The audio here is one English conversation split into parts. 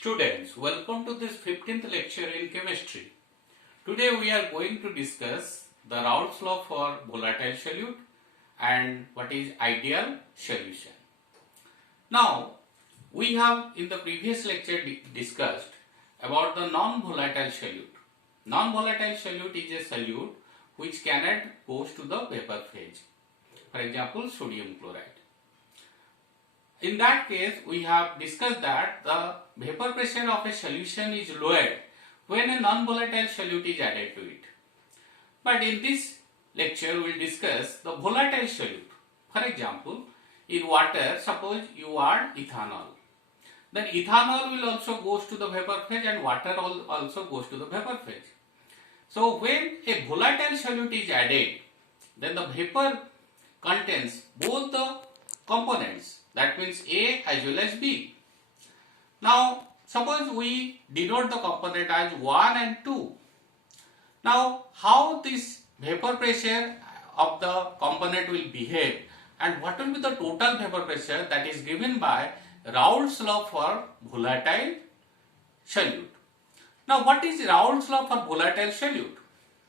Students, welcome to this 15th lecture in chemistry. Today we are going to discuss the Raoult's law for volatile solute and what is ideal solution. Now, we have in the previous lecture discussed about the non-volatile solute. Non-volatile solute is a solute which cannot goes to the vapor phase. For example, sodium chloride. In that case, we have discussed that the vapor pressure of a solution is lowered when a non-volatile solute is added to it. But in this lecture, we will discuss the volatile solute. For example, in water, suppose you add ethanol. Then ethanol will also goes to the vapor phase and water also goes to the vapor phase. So when a volatile solute is added, then the vapor contains both the components. That means A as well as B. Now, suppose we denote the component as 1 and 2. Now, how this vapor pressure of the component will behave and what will be the total vapor pressure that is given by Raoult's law for volatile solute. Now, what is Raoult's law for volatile solute?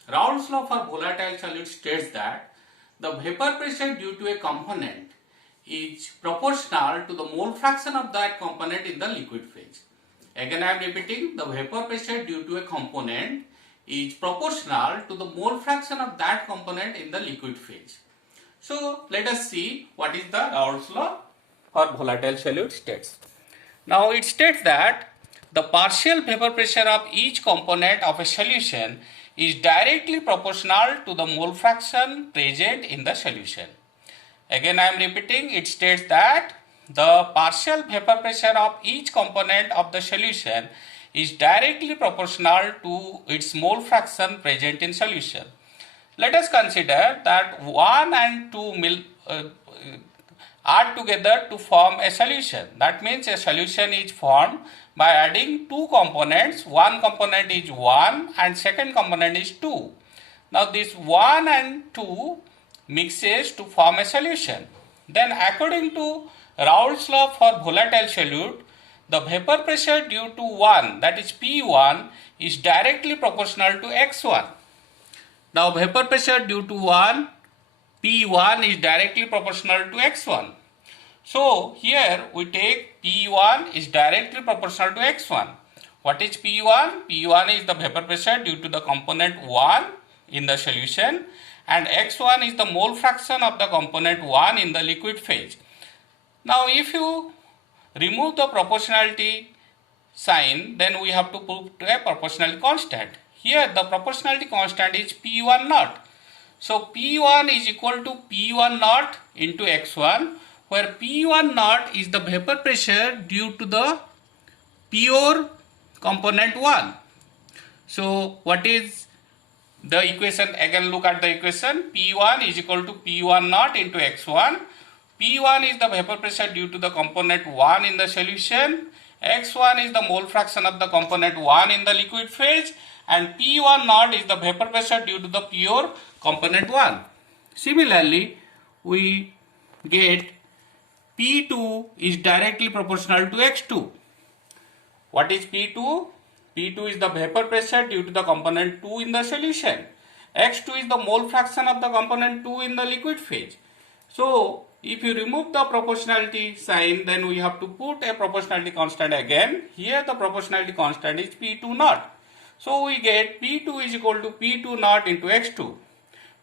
Raoult's law for volatile solute states that the vapor pressure due to a component is proportional to the mole fraction of that component in the liquid phase. Again, I am repeating, the vapor pressure due to a component is proportional to the mole fraction of that component in the liquid phase. So, let us see what is the Raoult's law for volatile solute states. Now, it states that the partial vapor pressure of each component of a solution is directly proportional to the mole fraction present in the solution. Again, I am repeating, it states that the partial vapor pressure of each component of the solution is directly proportional to its mole fraction present in solution. Let us consider that 1 and 2 are together to form a solution. That means a solution is formed by adding two components. One component is 1 and second component is 2. Now this 1 and 2 mixes to form a solution. Then according to Raoult's law for volatile solute, the vapor pressure due to 1, that is P1, is directly proportional to X1. Now vapor pressure due to 1, P1 is directly proportional to X1. So here we take P1 is directly proportional to X1. What is P1? P1 is the vapor pressure due to the component 1 in the solution, and X1 is the mole fraction of the component 1 in the liquid phase. Now if you remove the proportionality sign, then we have to put a proportionality constant. Here the proportionality constant is P1 naught. So P1 is equal to P1 naught into X1, where P1 naught is the vapor pressure due to the pure component 1. So what is the equation? Again, look at the equation. P1 is equal to P1 naught into X1. P1 is the vapor pressure due to the component 1 in the solution. X1 is the mole fraction of the component 1 in the liquid phase. And P1 naught is the vapor pressure due to the pure component 1. Similarly, we get P2 is directly proportional to X2. What is P2? P2 is the vapor pressure due to the component 2 in the solution. X2 is the mole fraction of the component 2 in the liquid phase. So, if you remove the proportionality sign, then we have to put a proportionality constant again. Here the proportionality constant is P2 naught. So, we get P2 is equal to P2 naught into X2.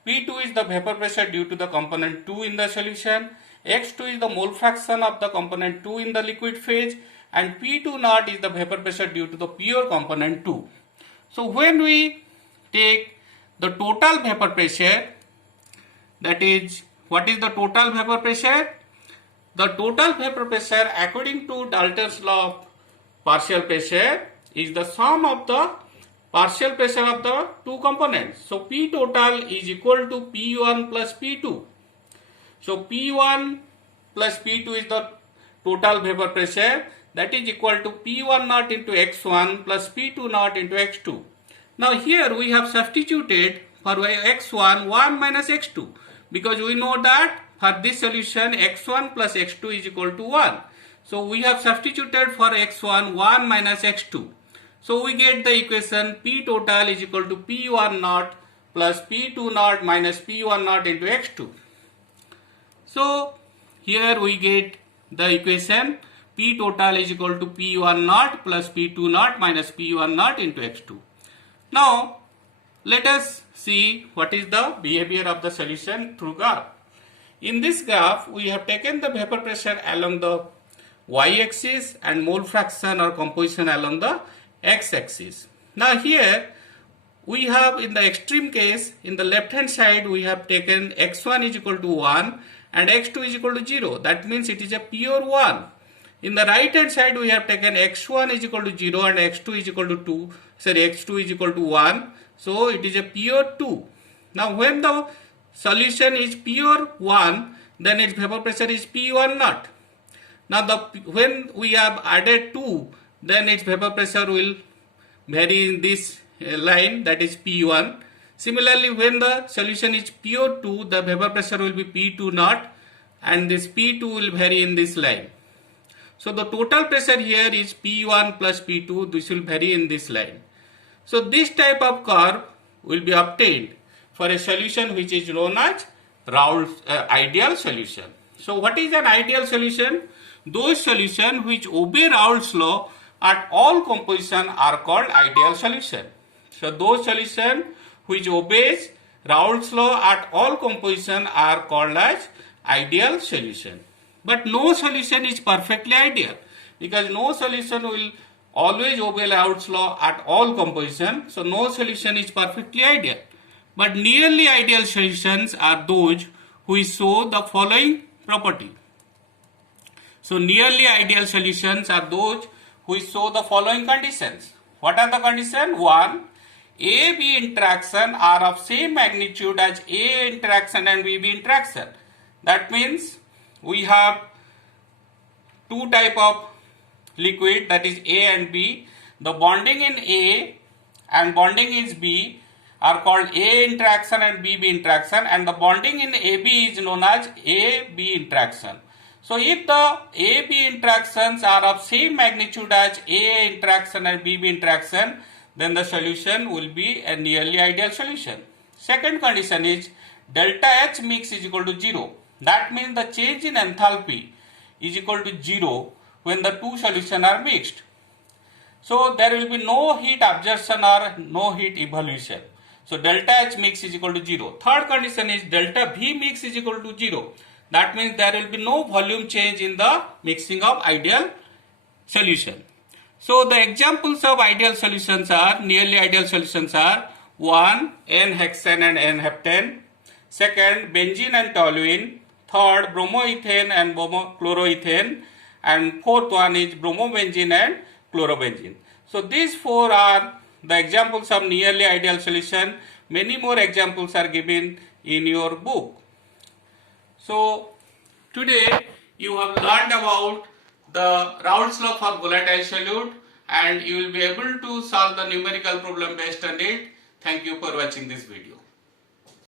P2 is the vapor pressure due to the component 2 in the solution. X2 is the mole fraction of the component 2 in the liquid phase. And P2 naught is the vapor pressure due to the pure component 2. So when we take the total vapor pressure, that is, what is the total vapor pressure? The total vapor pressure according to Dalton's law of partial pressure is the sum of the partial pressure of the two components. So P total is equal to P1 plus P2. So P1 plus P2 is the total vapor pressure, that is equal to P1 naught into X1 plus P2 naught into X2. Now here we have substituted for X1 1 minus X2, because we know that for this solution X1 plus X2 is equal to 1. So we have substituted for x1 1 minus x2. So we get the equation P total is equal to P1 naught plus P2 naught minus P1 naught into x2. So here we get the equation P total is equal to P1 naught plus P2 naught minus P1 naught into x2. Now let us see what is the behavior of the solution through graph. In this graph we have taken the vapor pressure along the y-axis and mole fraction or composition along the x-axis. Now here we have, in the extreme case, in the left hand side we have taken x1 is equal to 1 and x2 is equal to 0. That means it is a pure 1. In the right hand side we have taken x1 is equal to 0 and x2 is equal to 2. x2 is equal to 1. So it is a pure 2. Now when the solution is pure 1, then its vapor pressure is P1 naught. Now when we have added 2, then its vapor pressure will vary in this line, that is P1. Similarly, when the solution is pure 2, the vapor pressure will be P2 naught and this P2 will vary in this line. So the total pressure here is P1 plus P2, this will vary in this line. So this type of curve will be obtained for a solution which is known as Raoult's ideal solution. So what is an ideal solution? Those solutions which obey Raoult's law at all composition are called ideal solution. So those solutions which obeys Raoult's law at all composition are called as ideal solution. But no solution is perfectly ideal, because no solution will always obey Raoult's law at all composition. So no solution is perfectly ideal. But nearly ideal solutions are those which show the following property. So nearly ideal solutions are those which show the following conditions. What are the conditions? 1. A-B interaction are of same magnitude as A interaction and B-B interaction. That means we have two type of liquid, that is A and B. The bonding in A and bonding is B are called A interaction and B-B interaction, and the bonding in AB is known as A-B interaction. So if the A-B interactions are of same magnitude as A interaction and B-B interaction, then the solution will be a nearly ideal solution. Second condition is delta H mix is equal to 0. That means the change in enthalpy is equal to 0 when the two solutions are mixed. So there will be no heat absorption or no heat evolution. So delta H mix is equal to 0. Third condition is delta V mix is equal to 0. That means there will be no volume change in the mixing of ideal solution. So the examples of ideal solutions are, nearly ideal solutions are 1. N-hexane and N-heptane. Second, benzene and toluene. Third, bromoethane and chloroethane. And fourth one is bromobenzene and chlorobenzene. So these four are the examples of nearly ideal solution. Many more examples are given in your book. So today you have learned about the Raoult's law for volatile solute, and you will be able to solve the numerical problem based on it. Thank you for watching this video.